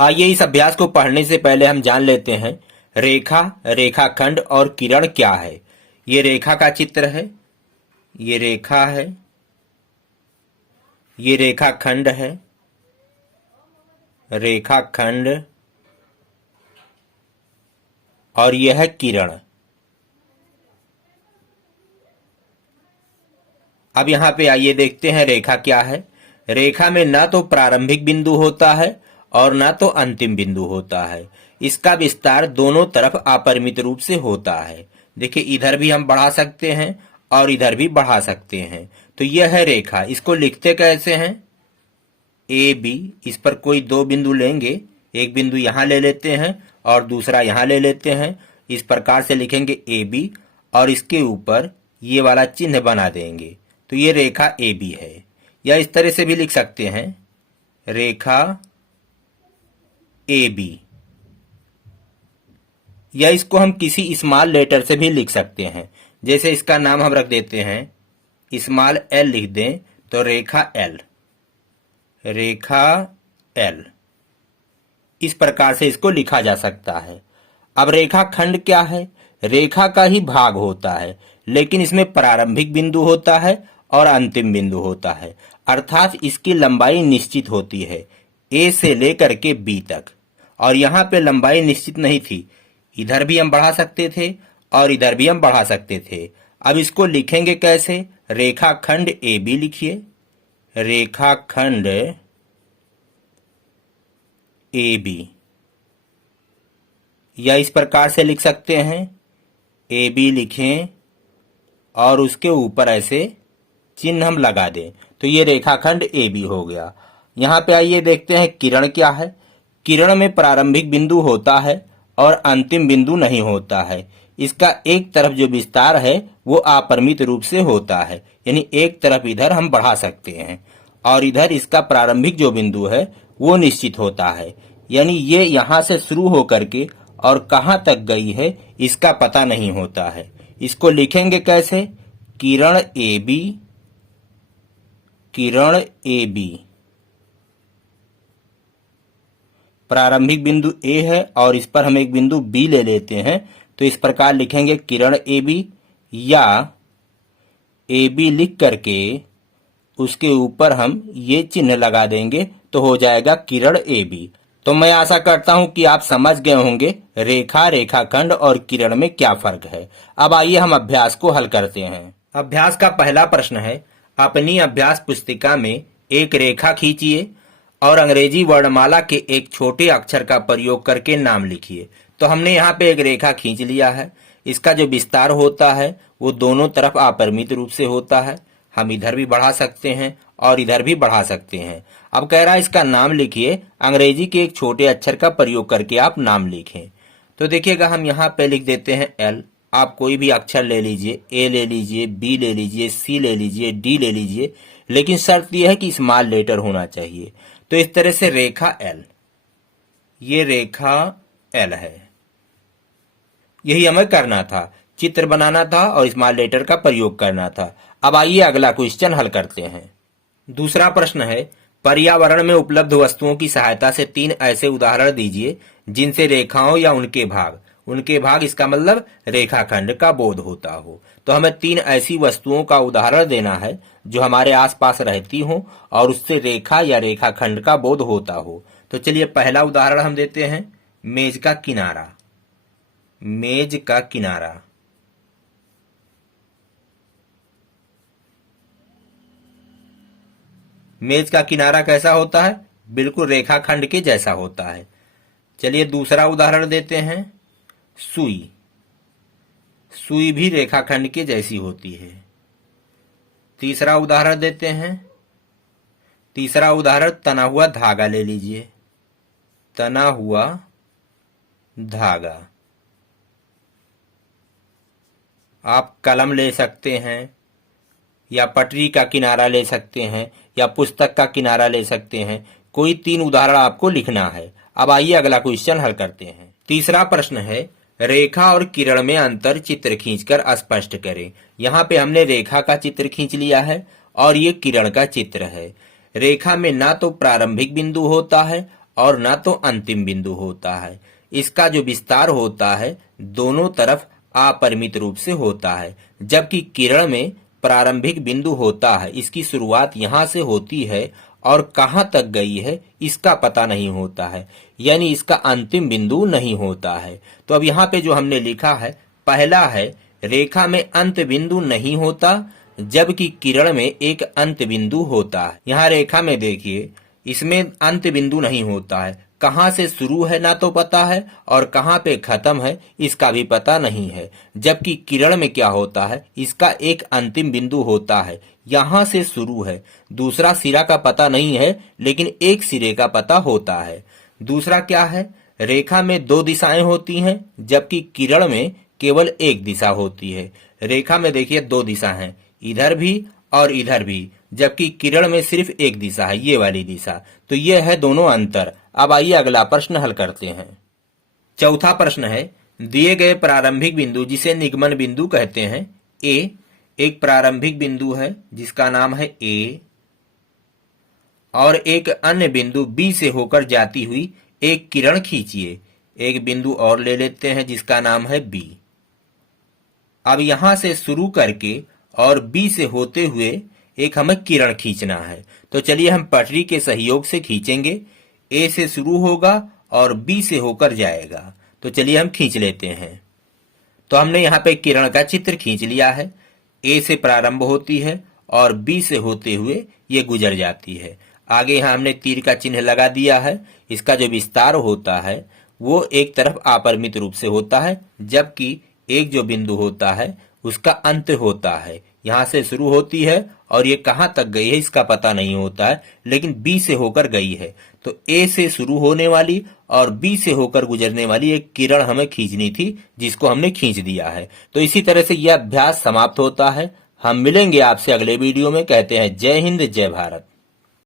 आइए इस अभ्यास को पढ़ने से पहले हम जान लेते हैं रेखा, रेखाखंड और किरण क्या है। ये रेखा का चित्र है, ये रेखा है, ये रेखाखंड है, रेखाखंड, और यह है किरण। अब यहां पे आइए देखते हैं रेखा क्या है। रेखा में ना तो प्रारंभिक बिंदु होता है और ना तो अंतिम बिंदु होता है। इसका विस्तार दोनों तरफ अपरिमित रूप से होता है। देखिए इधर भी हम बढ़ा सकते हैं और इधर भी बढ़ा सकते हैं। तो यह है रेखा। इसको लिखते कैसे हैं? A B. इस पर कोई दो बिंदु लेंगे, एक बिंदु यहां ले लेते हैं और दूसरा यहां ले लेते हैं। इस प्रकार से लिखेंगे ए बी और इसके ऊपर ये वाला चिन्ह बना देंगे। तो ये रेखा ए बी है। या इस तरह से भी लिख सकते हैं रेखा ए बी, या इसको हम किसी स्मॉल लेटर से भी लिख सकते हैं। जैसे इसका नाम हम रख देते हैं स्मॉल एल, लिख दें तो रेखा एल, रेखा एल। इस प्रकार से इसको लिखा जा सकता है। अब रेखाखंड क्या है? रेखा का ही भाग होता है, लेकिन इसमें प्रारंभिक बिंदु होता है और अंतिम बिंदु होता है। अर्थात इसकी लंबाई निश्चित होती है ए से लेकर के बी तक। और यहाँ पे लंबाई निश्चित नहीं थी, इधर भी हम बढ़ा सकते थे और इधर भी हम बढ़ा सकते थे। अब इसको लिखेंगे कैसे? रेखाखंड ए बी लिखिए, रेखाखंड ए बी। या इस प्रकार से लिख सकते हैं ए बी लिखें और उसके ऊपर ऐसे चिन्ह हम लगा दें, तो ये रेखाखंड ए बी हो गया। यहाँ पे आइए देखते हैं किरण क्या है। किरण में प्रारंभिक बिंदु होता है और अंतिम बिंदु नहीं होता है। इसका एक तरफ जो विस्तार है वो अपरिमित रूप से होता है, यानी एक तरफ इधर हम बढ़ा सकते हैं और इधर इसका प्रारंभिक जो बिंदु है वो निश्चित होता है। यानी ये यहाँ से शुरू होकर के और कहाँ तक गई है इसका पता नहीं होता है। इसको लिखेंगे कैसे? किरण ए बी, किरण ए बी। प्रारंभिक बिंदु ए है और इस पर हम एक बिंदु बी ले लेते हैं, तो इस प्रकार लिखेंगे किरण ए बी। या ए बी लिख करके उसके ऊपर हम ये चिन्ह लगा देंगे तो हो जाएगा किरण ए बी। तो मैं आशा करता हूं कि आप समझ गए होंगे रेखा, रेखाखंड और किरण में क्या फर्क है। अब आइए हम अभ्यास को हल करते हैं। अभ्यास का पहला प्रश्न है, अपनी अभ्यास पुस्तिका में एक रेखा खींचिए और अंग्रेजी वर्णमाला के एक छोटे अक्षर का प्रयोग करके नाम लिखिए। तो हमने यहाँ पे एक रेखा खींच लिया है। इसका जो विस्तार होता है वो दोनों तरफ अपरिमित रूप से होता है। हम इधर भी बढ़ा सकते हैं और इधर भी बढ़ा सकते हैं। अब कह रहा है इसका नाम लिखिए, अंग्रेजी के एक छोटे अक्षर का प्रयोग करके आप नाम लिखें। तो देखिएगा हम यहाँ पे लिख देते हैं एल। आप कोई भी अक्षर ले लीजिए, ए ले लीजिए, बी ले लीजिए, सी ले लीजिए, डी ले लीजिए, लेकिन शर्त यह है कि स्मॉल लेटर होना चाहिए। तो इस तरह से रेखा एल, ये रेखा एल है। यही हमें करना था, चित्र बनाना था और स्मॉल लेटर का प्रयोग करना था। अब आइए अगला क्वेश्चन हल करते हैं। दूसरा प्रश्न है, पर्यावरण में उपलब्ध वस्तुओं की सहायता से 3 ऐसे उदाहरण दीजिए जिनसे रेखाओं या उनके भाग इसका मतलब रेखाखंड का बोध होता हो। तो हमें 3 ऐसी वस्तुओं का उदाहरण देना है जो हमारे आसपास रहती हो और उससे रेखा या रेखाखंड का बोध होता हो। तो चलिए पहला उदाहरण हम देते हैं, मेज का किनारा। मेज का किनारा, मेज का किनारा कैसा होता है? बिल्कुल रेखाखंड के जैसा होता है। चलिए दूसरा उदाहरण देते हैं, सुई। सुई भी रेखाखंड के जैसी होती है। तीसरा उदाहरण देते हैं, तीसरा उदाहरण तना हुआ धागा ले लीजिए। तना हुआ धागा, आप कलम ले सकते हैं या पटरी का किनारा ले सकते हैं या पुस्तक का किनारा ले सकते हैं। कोई 3 उदाहरण आपको लिखना है। अब आइए अगला क्वेश्चन हल करते हैं। तीसरा प्रश्न है, रेखा और किरण में अंतर चित्र खींचकर स्पष्ट करें। यहाँ पे हमने रेखा का चित्र खींच लिया है और ये किरण का चित्र है। रेखा में ना तो प्रारंभिक बिंदु होता है और ना तो अंतिम बिंदु होता है। इसका जो विस्तार होता है दोनों तरफ अपरिमित रूप से होता है, जबकि किरण में प्रारंभिक बिंदु होता है, इसकी शुरुआत यहाँ से होती है और कहाँ तक गई है इसका पता नहीं होता है, यानी इसका अंतिम बिंदु नहीं होता है। तो अब यहाँ पे जो हमने लिखा है, पहला है रेखा में अंत बिंदु नहीं होता, जबकि किरण में एक अंत बिंदु होता है। यहाँ रेखा में देखिए, इसमें अंत बिंदु नहीं होता है, कहाँ से शुरू है ना तो पता है और कहाँ पे खत्म है इसका भी पता नहीं है। जबकि किरण में क्या होता है, इसका एक अंतिम बिंदु होता है, यहाँ से शुरू है, दूसरा सिरा का पता नहीं है लेकिन एक सिरे का पता होता है। दूसरा क्या है, रेखा में दो दिशाएं होती हैं, जबकि किरण में केवल एक दिशा होती है। रेखा में देखिए दो दिशा हैं, इधर भी और इधर भी, जबकि किरण में सिर्फ एक दिशा है, ये वाली दिशा। तो ये है दोनों अंतर। अब आइए अगला प्रश्न हल करते हैं। चौथा प्रश्न है, दिए गए प्रारंभिक बिंदु जिसे निगमन बिंदु कहते हैं, ए एक प्रारंभिक बिंदु है जिसका नाम है ए, और एक अन्य बिंदु बी से होकर जाती हुई एक किरण खींचिए। एक बिंदु और ले लेते हैं जिसका नाम है बी। अब यहां से शुरू करके और बी से होते हुए एक हमें किरण खींचना है। तो चलिए हम पटरी के सहयोग से खींचेंगे। ए से शुरू होगा और बी से होकर जाएगा। तो चलिए हम खींच लेते हैं। तो हमने यहाँ पे किरण का चित्र खींच लिया है। ए से प्रारंभ होती है और बी से होते हुए ये गुजर जाती है। आगे यहाँ हमने तीर का चिन्ह लगा दिया है। इसका जो विस्तार होता है वो एक तरफ अपरिमित रूप से होता है, जबकि एक जो बिंदु होता है उसका अंत होता है, यहाँ से शुरू होती है और ये कहाँ तक गई है इसका पता नहीं होता है, लेकिन बी से होकर गई है। तो ए से शुरू होने वाली और बी से होकर गुजरने वाली एक किरण हमें खींचनी थी, जिसको हमने खींच दिया है। तो इसी तरह से यह अभ्यास समाप्त होता है। हम मिलेंगे आपसे अगले वीडियो में। कहते हैं जय हिंद, जय भारत।